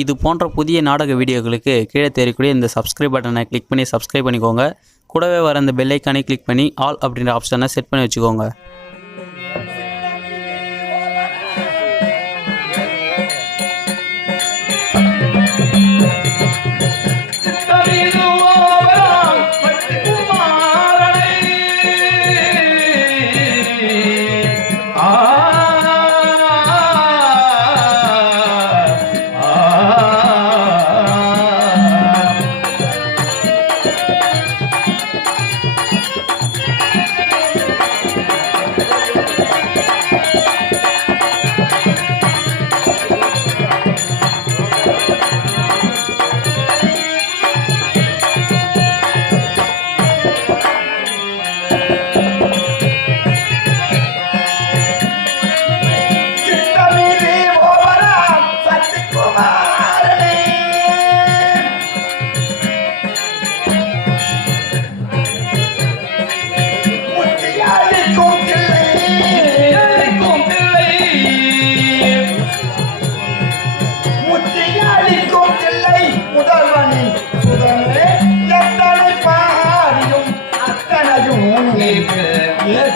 இது போன்ற புதிய நாடக வீடியோக்களுக்கு கீழே தெரியக்கூடிய இந்த சப்ஸ்கிரைப் பட்டனை கிளிக் பண்ணி சப்ஸ்கிரைப் பண்ணிக்கோங்க. கூடவே வர இந்த பெல்லைக்கானே கிளிக் பண்ணி ஆல் அப்படின்ற ஆப்ஷனை செட் பண்ணி வச்சுக்கோங்க.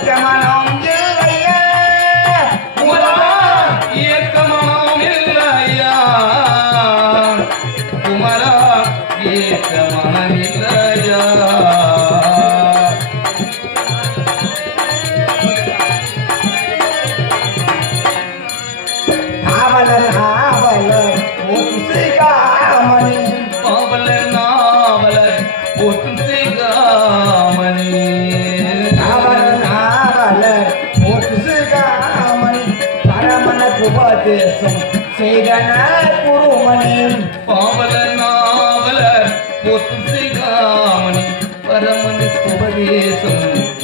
Yang mana? பரமனுக்கு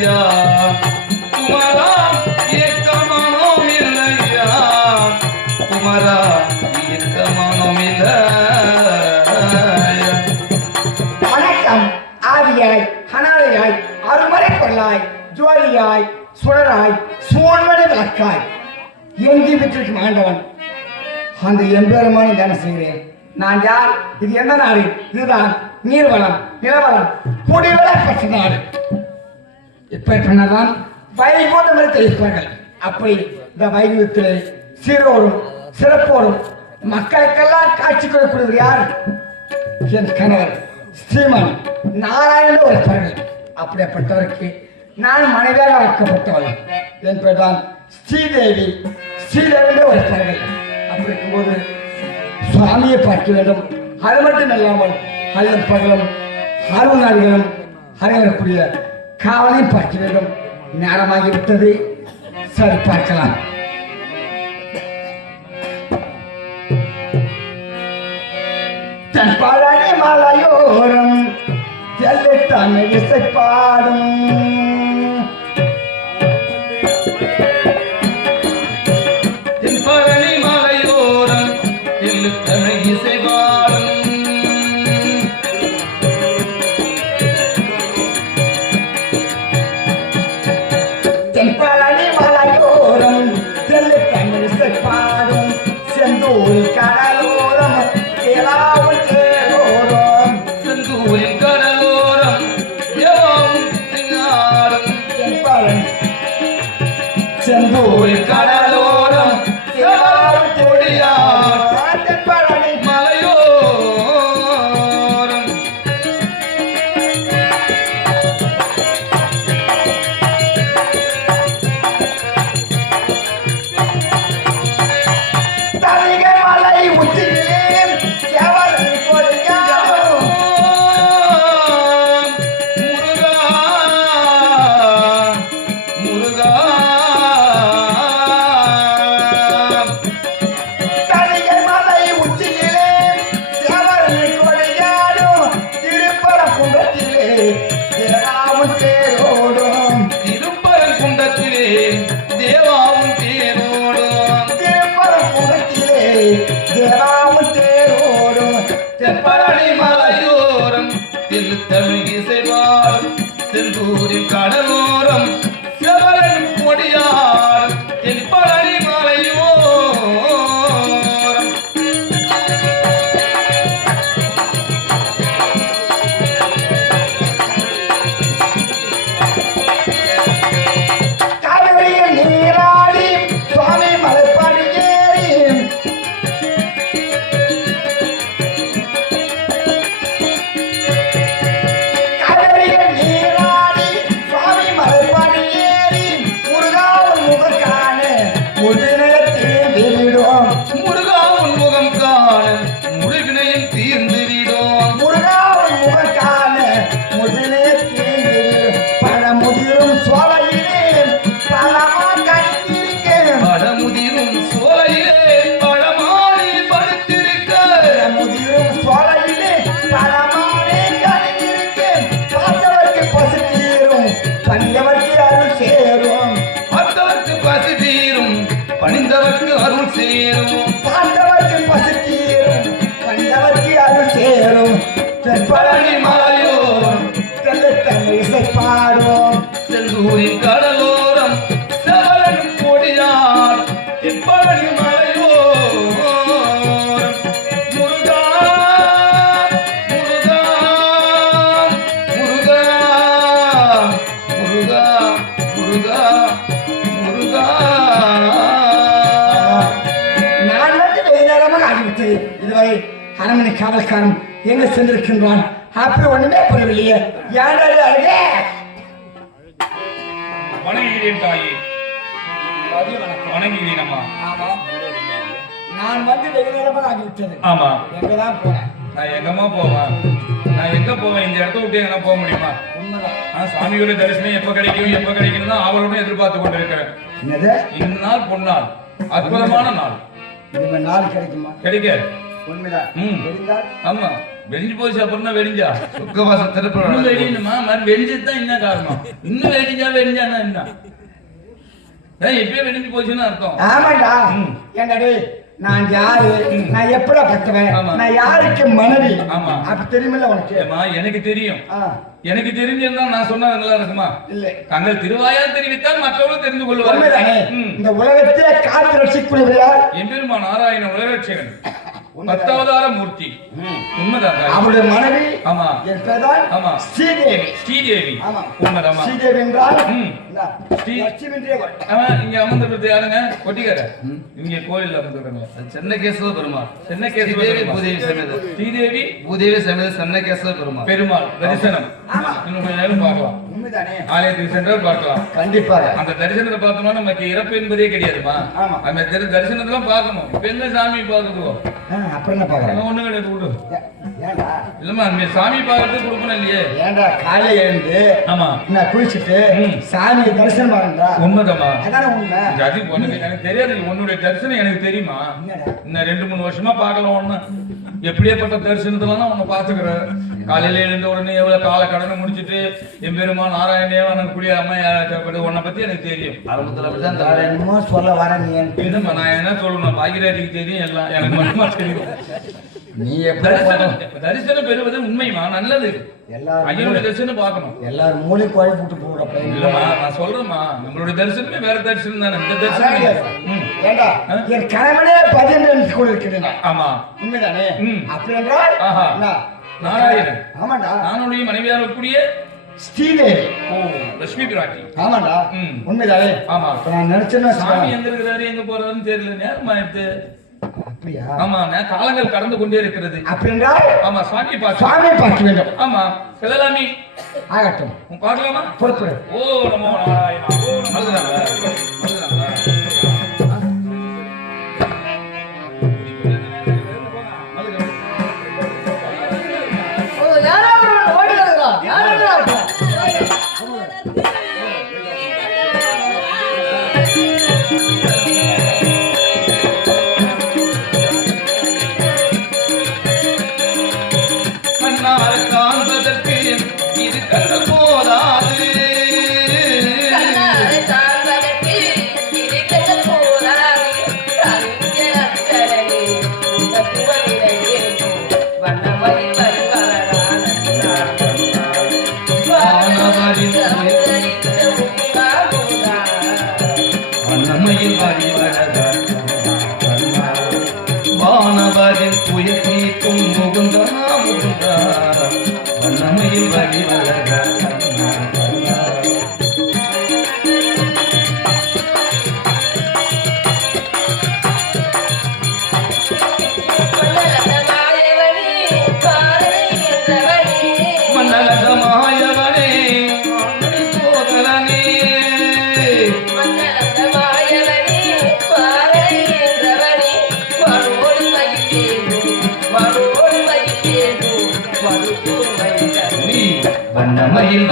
குமரா ஏக்கமனம் இல்லையா? வணக்கம். ஆதியாய் அனாதையாய் அருமறை கொள்ளாய் ஜோதியாய் சுடராய் சூழ்மனை விளக்காய். எங்கி விட்டிருக்கும் ஆண்டவன் அந்த எம்பெருமானை தானே செய்கிறேன். நான் யார்? இது என்ன நாடு? இதுதான். நீர்வளம் நிலவளம் குடிவள பெற்ற நாடு பண்ணலாம் வைகுண்டம் என்று தெரிவிப்பார்கள் அப்படி இந்த வைகுண்டத்திலே சீரோடும் சிறப்போடும் மக்களுக்கெல்லாம் காட்சி கொடுக்கிறது யார்? என் கணவர் ஸ்ரீமன் நாராயணன் ஒருத்தர்கள் அப்படிப்பட்டவருக்கு நான் மனைவியாக வளர்க்கப்பட்டவள் என் பேர் தான் ஸ்ரீதேவி ஸ்ரீதேவி ஒருத்தர்கள் அப்படி இருக்கும்போது சுவாமியை பார்க்க வேண்டும். அது மட்டும் இல்லாமல் அல்லம் பகலும் அருணாதிகளும் அறிவரக்கூடிய காவலை பார்க்க வேண்டும். நேரமாகிவிட்டது. சரி பார்க்கலாம். தன் பழனி மலையோரம் ஜல்லித்தான் தமிழ் இசைப்பாடும் என் பழனி மலையோரம் எழுத்தனை அரண்மனை காவல்காரன் எங்க சென்றிருக்கின்றான்? அப்படி ஒண்ணுமே புரியவில்லையே. யாராவது அழகே வணங்குகிறேன் தாயே. வணங்குகிறேன் அம்மா. நான் வந்து வெகு நேரமாக ஆகிவிட்டது. ஆமா. எங்கதான் போனேன்? நான் எங்கம்மா போவேன்? நான் எங்க போவேன்? இந்த இடத்த விட்டு எங்கன்னா போக முடியுமா? சாமியோட தரிசனம் எப்ப கிடைக்கும் எப்ப கிடைக்கும் தான் அவளோட எதிர்பார்த்து கொண்டிருக்கிறேன். இந்நாள் பொன்னாள் அற்புதமான நாள். நாள் கிடைக்குமா? கிடைக்க உண்மைதான். ம். தெரிந்தால் ஆமா. வெடிஞ்சு போச்சு அப்புறம் வெடிஞ்சா? சுக்கவாசம் திருப்பி வெடிக்கணுமா மாதிரி வெடிஞ்சது தான் என்ன காரணம்? இன்னும் வெடிஞ்சா வெடிஞ்சானா என்ன இப்பயே வெடிஞ்சு போச்சுன்னு அர்த்தம். ஆமாண்டா. ம். ஏண்டாடி நான் யாரு? நான் எப்படா பட்டுவேன் ஆமா. நான் யாருக்கு மனைவி? ஆமா. அப்ப தெரியுமில்ல உனக்கு? எனக்கு தெரியும். எனக்கு தெரிஞ்சிருந்தா நான் சொன்னா நல்லா இருக்குமா? இல்லை. தங்கள் திருவாயால் தெரிவித்தால் மற்றவர்கள் தெரிந்து கொள்வார்கள். இந்த உலகத்திலே காத்து யார்? எம்பெருமா நாராயண உலகட்சகன் பத்தாவதார மூர்த்தி. உண்மைதான்? அவருடைய மனைவி ஆமா. என் பேர் ஆமா. ஸ்ரீதேவி. ஸ்ரீதேவி. ஆமா. உண்மைதான் ஸ்ரீதேவி என்றால் ஸ்ரீ இங்க அமர்ந்திருக்கிறது கொட்டிக்கார. இங்க கோயில்ல அமர்ந்திருக்காங்க பெருமாள். சென்னகேஸ்வர தேவி பூதேவி ஸ்ரீதேவி பூதேவி சமேத சென்னகேஸ்வர பெருமாள். பெருமாள். தரிசனம். இன்னும் ஆலயத்துக்கு சென்றால் பார்க்கலாம். கண்டிப்பாக. அந்த தரிசனத்தை பார்த்தோம்னா நமக்கு இறப்பு என்பதே கிடையாதுமா? அந்த தரிசனத்தெல்லாம் பார்க்கணும். இப்ப என்ன சாமி பார்த்துக்குவோம் அப்புறம் என்ன பாக்குறேன் ஒண்ணு கிடையாது விடு ஏண்டா? இல்லம்மா நீ சாமி பார்க்கறதுக்கு கொடுக்கணும் இல்லையே? ஏண்டா காலையில எழுந்து ஆமா. நான் குளிச்சுட்டு. சாமியை தரிசனம் பண்ணுறா உண்மைதாம்மா. அதானே உண்மை? அது உனக்கு எனக்கு தெரியாது உன்னுடைய தரிசனம் எனக்கு தெரியுமா? இன்னும் ரெண்டு மூணு வருஷமா பார்க்கலாம் ஒண்ணு. எப்படியேப்பட்ட தரிசனத்துல உன்னை பாத்துக்கிறேன் காலையில எழுந்த உடனே எவ்வளவு கால கடனை முடிச்சிட்டு என் பெருமா நாராயணே வணங்கக்கூடிய அம்மா உன்னை பத்தி எனக்கு தெரியும். ஆரம்பத்தில் அப்படிதான் என்னமோ சொல்ல வர நீ நான் என்ன சொல்லணும்? பாகிராஜிக்கு தெரியும் எல்லாம். எனக்கு மட்டுமா தெரியும். நீ தரிசனம் தரிசனம் பெறுவது உண்மைமா? நல்லது. எல்லாரும் தரிசனம் பார்க்கணும். எல்லாரும் மூளை கோழி போட்டு போகிற பையன் இல்லம்மா நான் சொல்றேம்மா. நம்மளுடைய தரிசனமே வேற தரிசனம் தானே. இந்த தரிசனம் ம். ஏண்டா ஆ? என் கணவனே பதினெண்டு கூட இருக்கிறேன் ஆமா. உண்மைதானே. அப்படி என்றால்? நாராயணன். ஆமாண்டா. நானுடைய மனைவியாக இருக்கக்கூடிய ஸ்ரீதேவி. ஓ லட்சுமி பிராட்டி. ஆமாண்டா. உண்மைதானே? ஆமா. நான் நினைச்சேன்னா சாமி எங்க இருக்கிறாரு எங்க போறாருன்னு தெரியல நேரமா எடுத்து அப்படியா? ஆமா காலங்கள் கடந்து கொண்டே இருக்கிறது. அப்படி என்றால் ஆமா சுவாமி பார்க்க வேண்டும். ஆமா செல்லலாமி. ஆகட்டும். பார்க்கலாமா? பொறுப்பு ஓ நமோ நாராயணா. ஓ நமோ வானவரின் புயல் நீக்கும் முகுந்தா முகுந்தா. சமயம் வழிவழக மயில்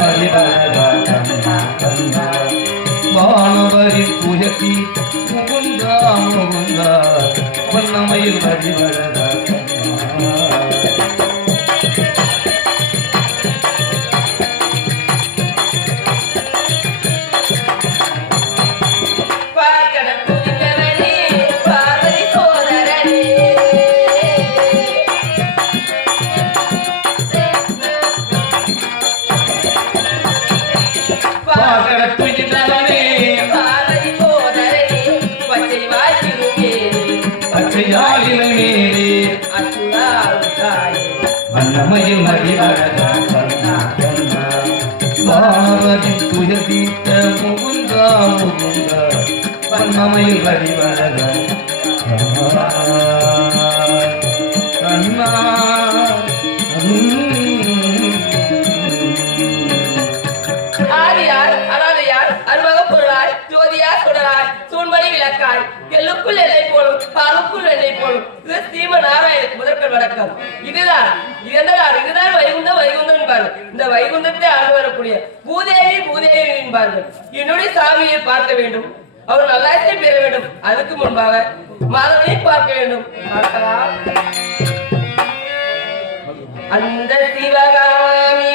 வானவரின் உயர்த்தி முகுந்தா முகுந்தா வண்ணமையில் வழிவழகா விகதித்த முகுந்தா முகுந்தா பன்மமை வடிவரகம் கண்ணா. போகணும் இது ஸ்ரீம நாராயண இதுதான் இது என்ன பாருங்க என்னுடைய சாமியை பார்க்க வேண்டும். அவர் நல்லாசி பெற வேண்டும். அதுக்கு முன்பாக மாதவனை பார்க்க வேண்டும். பார்க்கலாம். அந்த சிவகாமி